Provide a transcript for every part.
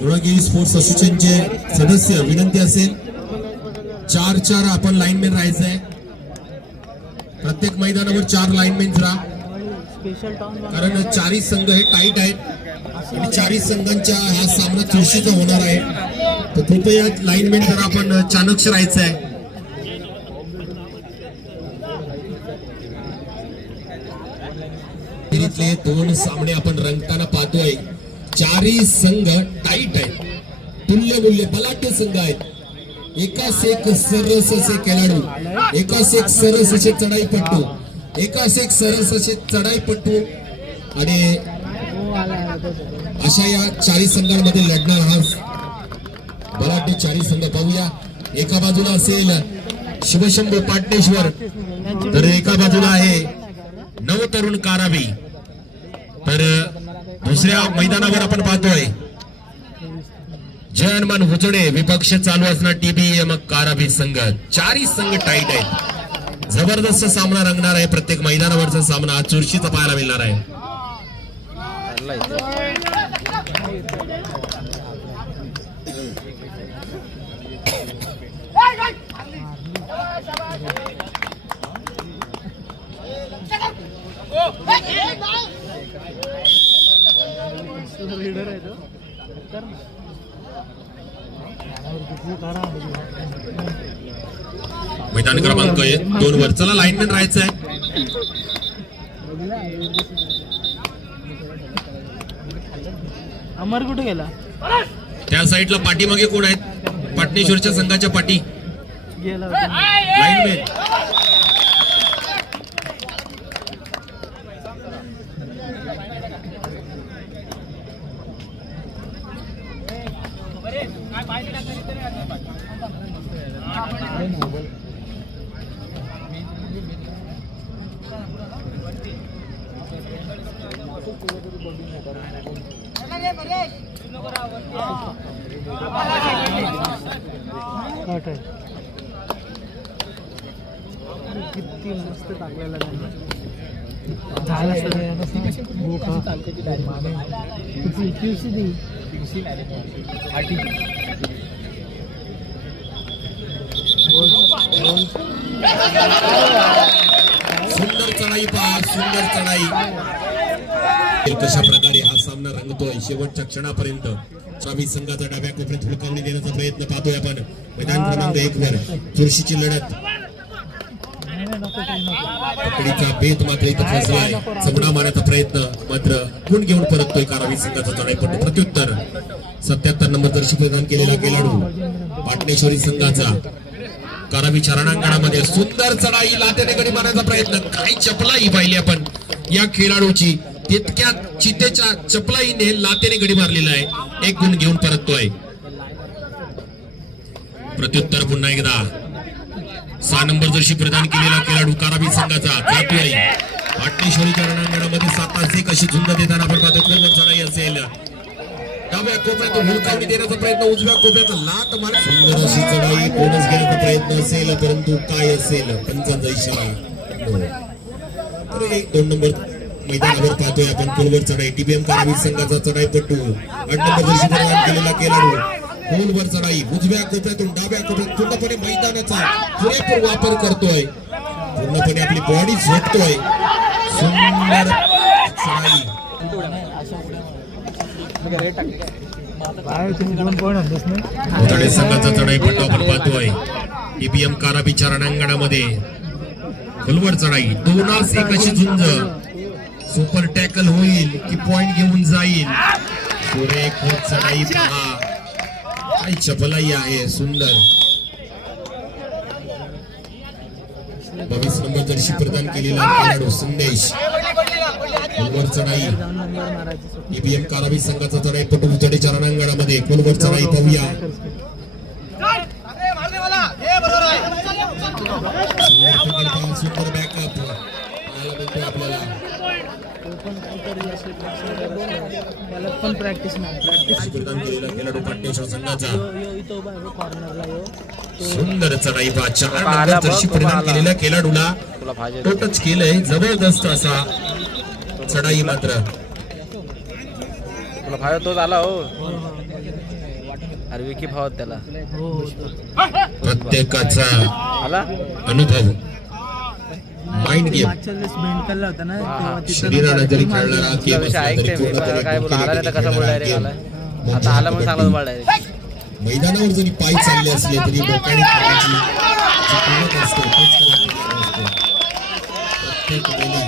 धुळगिरी sports असोसिएशनचे सदस्य विनंती असेल 4-4 आपण लाईनमॅन राहायचं आहे. प्रत्येक मैदानावर 4 लाईनमॅन राहा, कारण 4 संघ हे टाईट आहेत आणि 4 संघांच्या हा सामना चुरशीचा होणार आहे. तर कृपया लाईनमॅन जरा आपण चाणक्य राहायचं आहे. इथले 2 सामने आपण रंगताना पाहतोय. 4 संघ टाईट आहेत, तुल्यमूल्य बलाढ्य संघ आहेत. एकास एक सरस असे खेळाडू, एकास एक सरस असे चढाईपट्टू, एकास एक सरस असे चढाईपट्टू आणि अशा या 4 संघांमध्ये लढणार हा बलाढ्य 4 संघ. पाहूया, एका बाजूला असेल शिवशंभू पाटणेश्वर, तर एका बाजूला आहे नवतरुण कारावी. तर दुसऱ्या मैदानावर आपण पाहतोय जयनमान हुजडे विपक्ष चालू असणार TBM कारावी संघ. 4 संघ टाईट आहेत. जबरदस्त सामना रंगणार आहे. प्रत्येक मैदानावरचा सामना आज चुरशीचा पाहायला मिळणार आहे. मैदान क्रमांक 2 वर चला लाईनमॅन राहायचं आहे. अमर कुठे गेला? त्या साईडला पाठीमागे कोण आहेत? पाटणेश्वरच्या संघाच्या पाठी गेला लाईनमॅन. किती मस्त टाकलेला झाला सुंदर चढाई पहा, सुंदर चढाई. कशा प्रकारे हा सामना रंगतोय शेवटच्या क्षणापर्यंत. 24 संघाचा डाव्या कोपऱ्यात हुलकावणी देण्याचा प्रयत्न पाहतोय आपण. मैदान क्रमांक 1 वर चुरशीची लढत. पकडीचा बेत मात्र इथं फसलाय. चमडा मारण्याचा प्रयत्न मात्र गुण घेऊन परततोय कारावी संघाचा चढाईपट्टू. प्रत्युत्तर 77 नंबर जर्सी प्रदान केलेला खेळाडू पाटणेश्वरी संघाचा. कारावीच्या रणांगणामध्ये सुंदर चढाई, लातेने गडी मारण्याचा प्रयत्न. काही चपलाई पाहिली आपण या खेळाडूची. तितक्या चितेच्या चपलाईने लातेने गडी मारलेला आहे. 1 गुण घेऊन परततोय. प्रत्युत्तर पुन्हा एकदा 6 नंबर जर्सी प्रदान केलेला खेळाडू कारावी संघाचा जातोय. पाटणेश्वरीच्या रणांगणामध्ये 7-1 अशी झुंज देताना आपण पाहतो. कोण चढाई असेल डाव्या कोपऱ्यातून हुलकावणी देण्याचा प्रयत्न, उजव्या कोपऱ्यात लात मार. सुंदर अशी चढाई, बोनस घेण्याचा प्रयत्न असेल, परंतु काय असेल पंचांचा इशारा. तर 2 नंबर मैदानावर पाहतोय आपण. कोलवर चढाई TBM कारावी संघाचा चढाईपट्टू. 8 नंबर जर्सी प्रदान केलेला खेळाडू कोलवर चढाई, उजव्या कोपऱ्यातून डाव्या कोपऱ्यात पूर्णपणे मैदानाचा पुरेपूर वापर करतोय. पूर्णपणे आपली बॉडी झोपतोय. सुंदर चढाई. हुजडे संघाचा चढाईपट्टू आपण पाहतोय. TBM कारावीच्या रणांगणामध्ये कोलवर चढाई. 2-1 अशी झुंज. सुपर टॅकल होईल की पॉइंट घेऊन जाईल. सुरेख चढाई पहा, काही चपलाई आहे. सुंदर 22 नंबर जर्सी प्रदान केलेला खेळाडू संदेश. कोलवर चढाई TBM कारावी संघाचा चढाईपट्टू हुजडेच्या रणांगणामध्ये. कोलवर चढाई पाहूया. सुंदर बॅकअप पाहायला मिळतोय आपल्याला. प्रॅक्टिस प्रदान केलेला खेळाडू पाटणेश्वर संघाचा. सुंदर चढाई पहा. 4 नंबर जर्सी प्रदान केलेल्या खेळाडूला टच केलंय. जबरदस्त असा चढाई मात्र तुला फाय तोच आला हो. अरे विकी फावत त्याला प्रत्येकाचा आला. अनुभव माइंड गेम मागच्या वेळेस बेंड केला होता ना तेव्हा तिथं शरीराला जरी खेळणारा तुझ्या गेम विषयी असला ऐकते तरी मी पूर्णपणे काय बोला आला नाही तर कसा बोल डायरेक्ट आला. गेम आता आला म्हणून सांगला तुम्हाला डायरेक्ट. मैदानावर जरी पाय चालले असले तरी डोक्याने खेळण्याची जी कुवत असते तोच खरा खेळ असतो. प्रत्येक मुली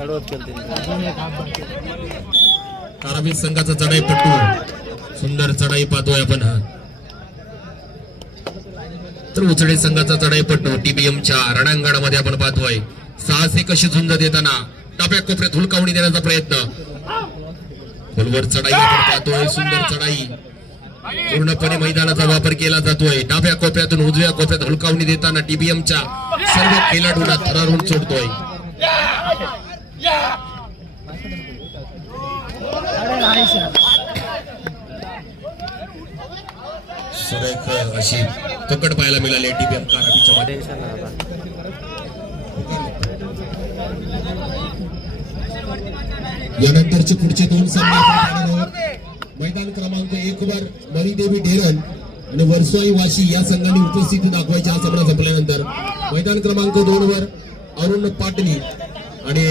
अडवत केलं काराबीर संघाचा चढाई पट्टू सुंदर चढाई पाहतोय आपण हा. तर उचडे संघाचा चढाई पट्टू टीबीएमच्या रणांगणामध्ये आपण पाहतोय. साहसी कशी झुंज देताना डाव्या कोपऱ्यात हुलकावणी देण्याचा प्रयत्न. खोलवर चढाई आपण पाहतोय. सुंदर चढाई पूर्णपणे मैदानाचा वापर केला जातोय. डाव्या कोपऱ्यातून उजव्या कोपऱ्यात हुलकावणी देताना टीबीएमच्या सर्व खेळाडूंना थरारून सोडतोय. सुरेख अशी पकड पाहायला मिळाली टीबीएम काराबीच्या मध्ये. टेन्शन नाही आता. यानंतरचे पुढचे दोन सामने आपण पाहणार आहोत. मैदान क्रमांक 1 वर मरीदेवी ढेरण आणि वर्सोई वाशी या संघांनी उपस्थिती दाखवायची हा सामना संपल्यानंतर. मैदान क्रमांक 2 वर अरुण पाटली आणि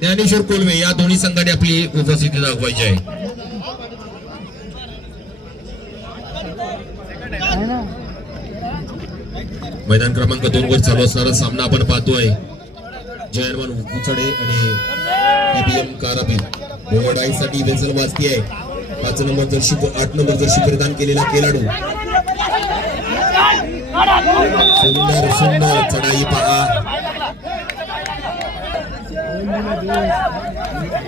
ज्ञानेश्वर कोलवे या दोन्ही संघांनी आपली उपस्थिती दाखवायची आहे. मैदान क्रमांक 2 वर चालू असणारा सामना आपण पाहतोय. जयनमान उचडे आणि टीबीएम काराबीर बोवडाईसाठी वेसल वाजती आहे. 5 नंबर जर्सी 8 नंबर जर्सी परिधान केलेला खेळाडू. सुंदर सुंदर चढाई पहा.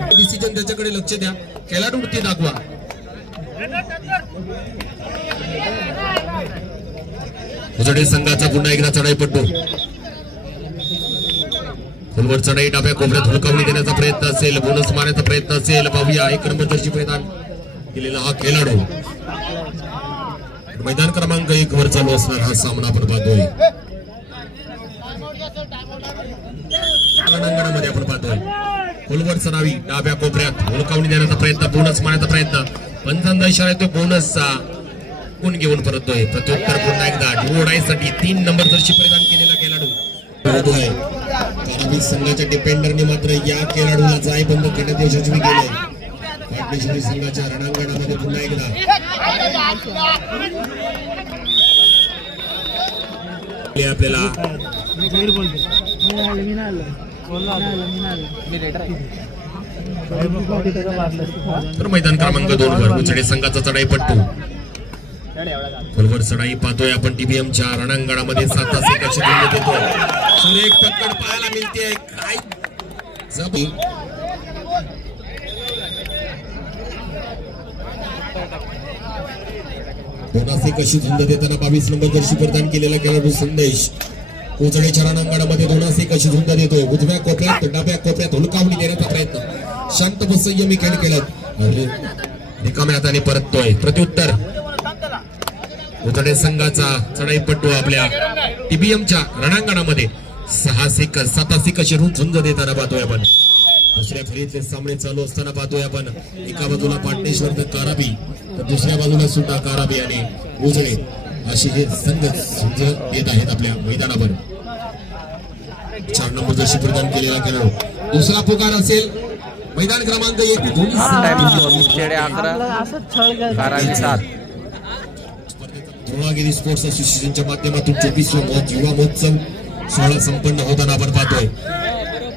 डिसिजन त्याच्याकडे लक्ष द्या. खेळाडू वृत्ती दाखवा. उजडे संघाचा पुन्हा एकदा चढाई पट्टू. खोलवर चढाई डाव्या कोपऱ्यात हुलकावणी देण्याचा प्रयत्न असेल. बोनस मारण्याचा प्रयत्न असेल. पाहूया 1 नंबर जर्सी परिधान केलेला हा खेळाडू. मैदान क्रमांक 1 वर चालू असणार हा सामना आपण पाहतोय. रणांगणामध्ये आपण पाहतोय. खोलवर चढावी डाव्या कोपऱ्यात हुलकावणी देण्याचा प्रयत्न. बोनस मारण्याचा प्रयत्न. पंचांदा इशारा येतोय बोनसचा. कोण घेऊन परततोय. प्रत्युत्तर पुन्हा एकदा निवडायसाठी 3 नंबर जर्सी परिधान केलेला खेळाडू. काराबीर संघाच्या डिपेंडरने मात्र या खेळाडूला जाय बंद करण्यात यशस्वी केले. पाटणेश्वरी संघाच्या रणांगणामध्ये पुन्हा एकदा आपल्याला तर मैदान क्रमांक 2 वर उचडे संघाचा चढाई पट्टू. खोलवर चढाई पाहतोय आपण टीबीएमच्या रणांगणामध्ये. 7 कशी देतोय. सुरेख पकड पाहायला मिळते. काय जबी बोनासी कशी झुंज देताना 22 नंबर जर्सी परिधान केलेला खेळाडू संदेश कोचडेच्या रणांगणामध्ये. दोनासी कशी झुंज देतोय. उजव्या कोपऱ्यात डाव्या कोपऱ्यात हुलकावणी देण्याचा प्रयत्न. शांत व संयमी खेळ केलात. रिकाम्या हाताने परततोय. प्रत्युत्तर उजडे संघाचा चढाईपट्टू आपल्या टीबीएमच्या रणांगणामध्ये 7 कशी झुंज देताना पाहतोय आपण. दुसऱ्या फेरीतले सामने चालू असताना पाहतोय आपण. एका बाजूला पाटणेश्वर तर काराबी, तर दुसऱ्या बाजूला सुद्धा काराबी आणि उजडे अशी हे संघ झुंज देत आहेत आपल्या मैदानावर. 4 नंबर जशी प्रदान केलेला खेळाडू. दुसरा पुकार असेल मैदान क्रमांक 1. शेडे 11 काराबी 7. द्रोणागिरी स्पोर्ट्स असोसिएशनच्या माध्यमातून 24वा युवा महोत्सव सोहळा संपन्न होताना आपण पाहतोय.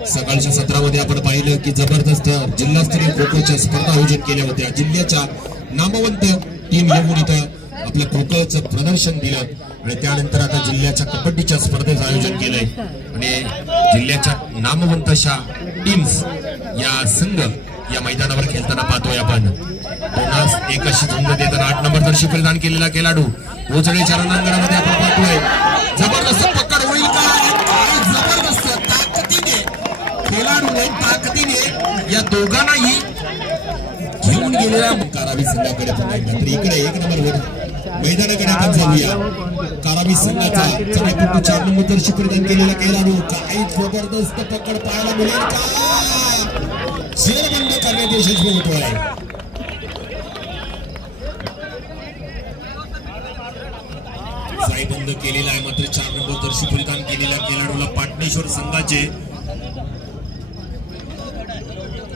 सकाळच्या सत्रामध्ये आपण पाहिलं की जबरदस्त जिल्हास्तरीय खो खोच्या स्पर्धा आयोजित केल्या होत्या. जिल्ह्याच्या नामवंत टीम येऊन इथं आपल्या खो खोचं प्रदर्शन दिलं आणि त्यानंतर आता जिल्ह्याच्या कबड्डीच्या स्पर्धेचं आयोजन केलंय आणि जिल्ह्याच्या नामवंत अशा टीम्स या संघ या मैदानावर खेळताना पाहतोय आपण. 2-1 अशी झुंज देताना 8 नंबर जर्सी परिधान केलेला खेळाडू उजळीच्या रणांगणामध्ये आपण पाहतोय. जबरदस्त पकड होईल का? काय जबरदस्त ताकदीने खेळाडूने ताकदीने या दोघांनाही घेऊन गेलेला कारावी संघाकडे पुन्हा एकदा. तर इकडे 1 नंबरवर मैदानाकडे आपण जाऊया. कारावी संघाचा चढाईपट्टू 4 नंबर जर्सी परिधान केलेला खेळाडू. काही जबरदस्त पकड पाहायला मिळेल का? बंद करण्यात यशस्वी होतोय. बंद केलेला आहे मात्र 4 नंबर जर्सी परिधान केलेल्या खेळाडूला पाटणेश्वर संघाचे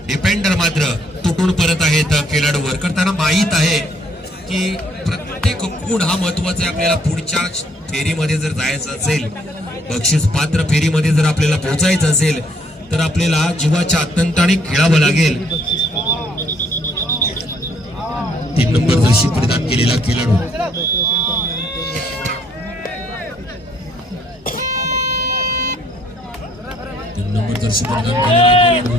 डिपेंडर मात्र तुटून परत आहेत खेळाडूवर. करताना माहित आहे की प्रत्येक गुण हा महत्वाचा आहे. आपल्याला पुढच्या फेरीमध्ये जर जायचं असेल, बक्षीस पात्र फेरीमध्ये जर आपल्याला पोहोचायचं असेल तर आपल्याला जीवाच्या अत्यंताने खेळावं लागेल. 3 नंबर जर्सी परिधान केलेला खेळाडू 3 नंबर जर्सी परिधान केलेला खेळाडू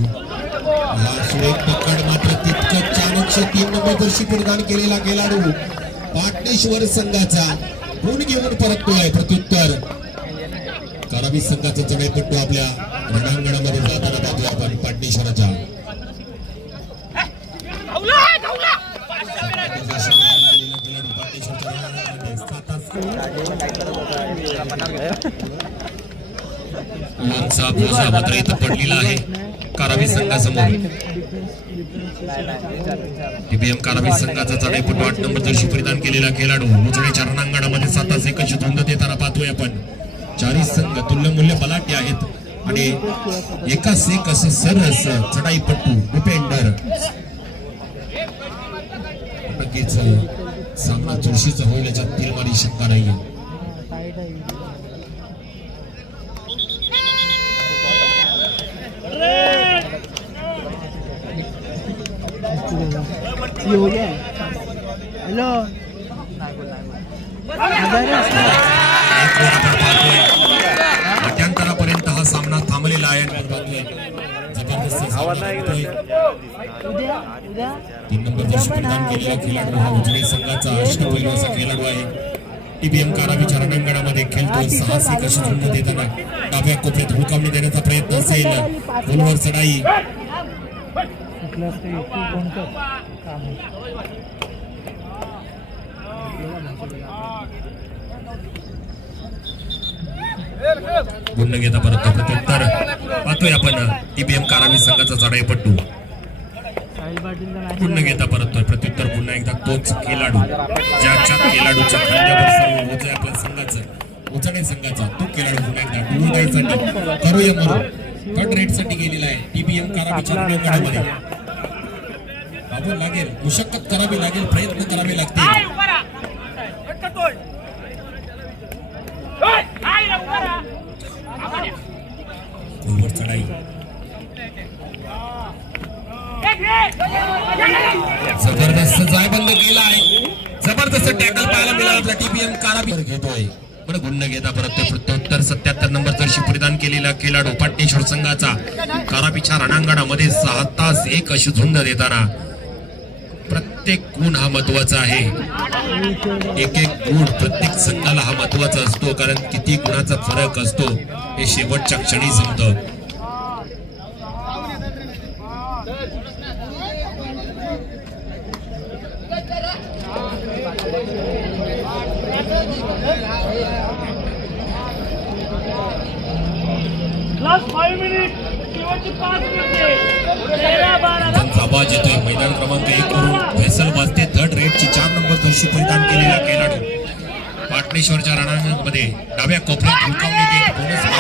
सुरेख पकड मात्र तितकं चाणक्य. 3 नंबर जर्सी परिधान केलेला खेळाडू पाटणेश्वर संघाचा गुण घेऊन परततोय. प्रत्युत्तर कारावी संघाचा चढाईपट्टू आपल्या रणांगणामध्ये जाताना पाहतोय आपण पाटणेश्वराच्या. लोणचा भोसा मात्र इथं पडलेला आहे कारावी संघासमोर. टीबीएम कारावी संघाचा चढाईपट्टू 8 नंबर जर्सी परिधान केलेला खेळाडू उजळीच्या रणांगणामध्ये 7-1 अशी धुंद देताना पाहतोय आपण. चारही संघ तुल्यमूल्य बलाढ्य आहेत आणि एकास एक असं सरस चढाईपट्टू डिपेंडर. नक्कीच सामना चुरशीचा होईल याच्यात तिलमारी शंका नाहीये. हॅलो मध्यांतरापर्यंत हा सामना थांबलेला आहे. जबरदस्त 3 नंबर जर्सी परिधान केलेला खेळाडू हा उजवी संघाचा अष्टपैलू असा खेळाडू आहे. टीबीएम कारावीच्या रणांगणामध्ये खेळतोय. 6-1 अशी झुंज देताना डाव्या कोपऱ्यात हुलकावणी देण्याचा प्रयत्न असेल. गोलवर चढाई पुन्हा घेता परत प्रत्युत्तर पाहतोय आपण. टीबीएम कारावी संघाचा चढाईपट्टू पुन्हा घेता परततोय प्रत्युत्तर. पुन्हा एकदा तोच खेळाडू ज्याच्या खेळाडूच्या खांद्यावर सर्व ओझ आपल्या संघाचं उचणे संघाचा तो खेळाडू पुन्हा एकदा डुल राईडसाठी करूया मरू कट रेडसाठी गेलेला आहे. टीबीएम कारावीच्या रणांगणामध्ये बाबू लागेल, मुशक्कत करावी लागेल, प्रयत्न करावे लागतील. चढाई जबरदस्त जायबंद केला आहे. जबरदस्त टॅकल पाहायला मिळाला टीबीएम कारावी घेतोय. पण गुण घेता परत प्रत्युत्तर 77 नंबर जर्सी परिधान केलेला खेळाडू पाटणेश्वर संघाचा कारावीच्या रणांगणामध्ये 7-1 अशी झुंज देताना प्रत्येक गुण हा महत्वाचा आहे. एक गुण प्रत्येक संघाला हा महत्वाचा असतो, कारण किती गुणाचा फरक असतो हे शेवटच्या क्षणी समजतं. आवाज येतोय. मैदान क्रमांक 1 वरून फैसल वाजते. 3rd रेडची 4 नंबर जर्सी परिधान केलेला खेळाडू पाटणेश्वरच्या रणांगणामध्ये डाव्या कोपऱ्यात हुलकावणी देत बोनस चालू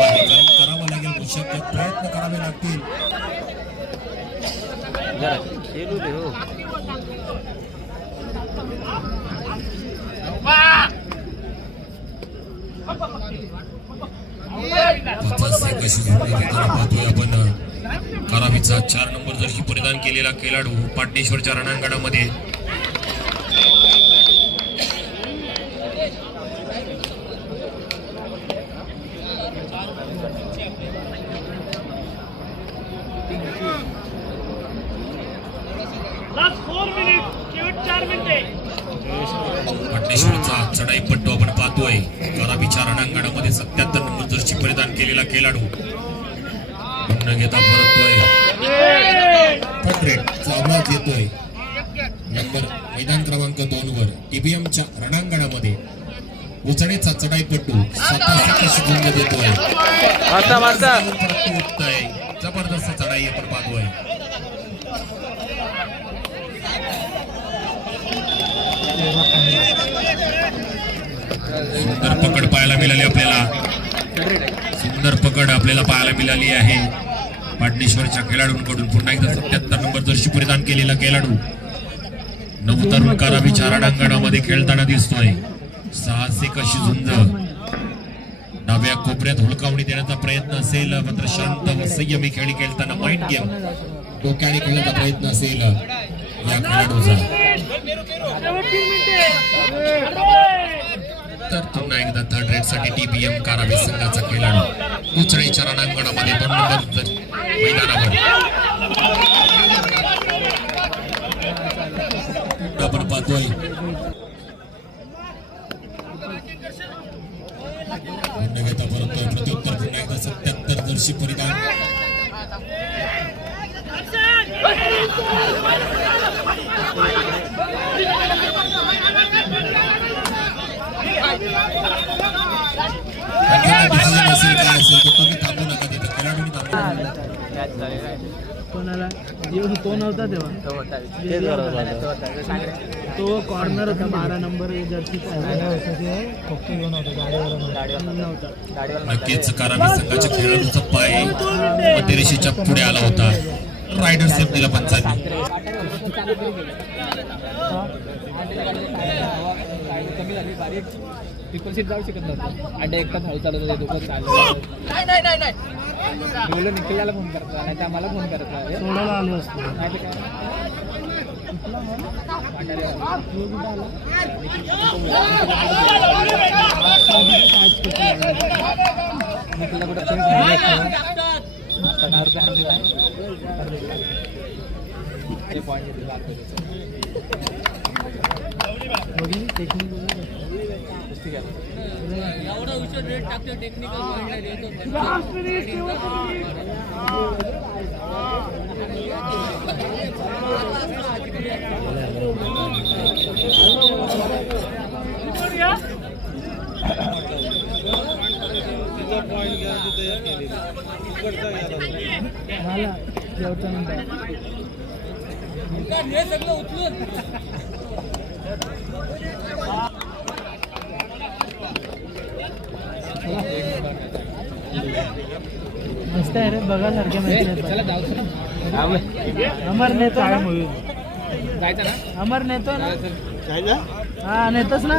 आहे. करावं लागेल, मुशक्कत प्रयत्न करावे लागतील. पाहतोय आपण कारावीचा 4 नंबर जर्सी परिधान केलेला खेळाडू पाटणेश्वरच्या रणांगणामध्ये पाटणेश्वरचा चढाई पट्टू आपण पाहतोय. कराबीच्या रणांगणामध्ये 77 नंबर जर्सी परिधान केलेला खेळाडू पुन्हा घेता परततोय. पट्रेटचा आवाज येतोय. नंबर मैदान क्रमांक 2 वर टीबीएमच्या रणांगणामध्ये उचणीचा चढाईपट्टू स्वतः कशी झुंज देतोय. उठतोय. जबरदस्त चढाई आपण पाहतोय. सुंदर पकड पाहायला मिळाली आपल्याला. सुंदर पकड आपल्याला पाहायला मिळाली आहे पाटणेश्वरच्या खेळाडूंकडून. पुन्हा एकदा 77 नंबर जर्सी परिधान केलेला खेळाडू नवतरुण कराबीच्या रणांगणामध्ये खेळताना दिसतोय. साहसिक अशी झुंज. डाव्या कोपऱ्यात हुलकावणी देण्याचा प्रयत्न असेल, मात्र शांत व संयमी खेळी खेळताना माइंड गेम डोक्याने खेळण्याचा प्रयत्न असेल या खेळाडूचा. तर पुन्हा एकदा थर्ड रेड साठी टीबीएम कारावी संघाचा खेळाडू उचणीच्या रणांगणामध्ये 2 नंबर मैदानावर आपण पाहतोय. प्रत्युत्तर पुन्हा एकदा 77 जर्सी परिधान. डिसिजन असेल काय असेल तर तुम्ही थांबू नका तिथे. खेळाडूंनी थांबू. कोणाला येऊन तो नव्हता तेव्हा. तो कॉर्नर होता 12 नंबर जर्सीचा नव्हता. नक्कीच कारावी संघाच्या खेळाडूचा पाय मध्यरेषेच्या पुढे आला होता. रायडर सेफ दिला पंचांनी. जाऊ शकत नव्हतं. अड्डा एकटा हळू चालत होते. दोघं चालू बोललो निखिलला फोन करतो नाही तर आम्हाला फोन करतो. सोडायला आलो असतो. निखिलला कुठं पॉईंट एवढा उशीर रेट टाकतो टेक्निकल हे सगळं उचलून मस्त आहे रे बघासारखे अमर नेतो जायचं ना. अमर नेतो ना. हा नेतोच ना.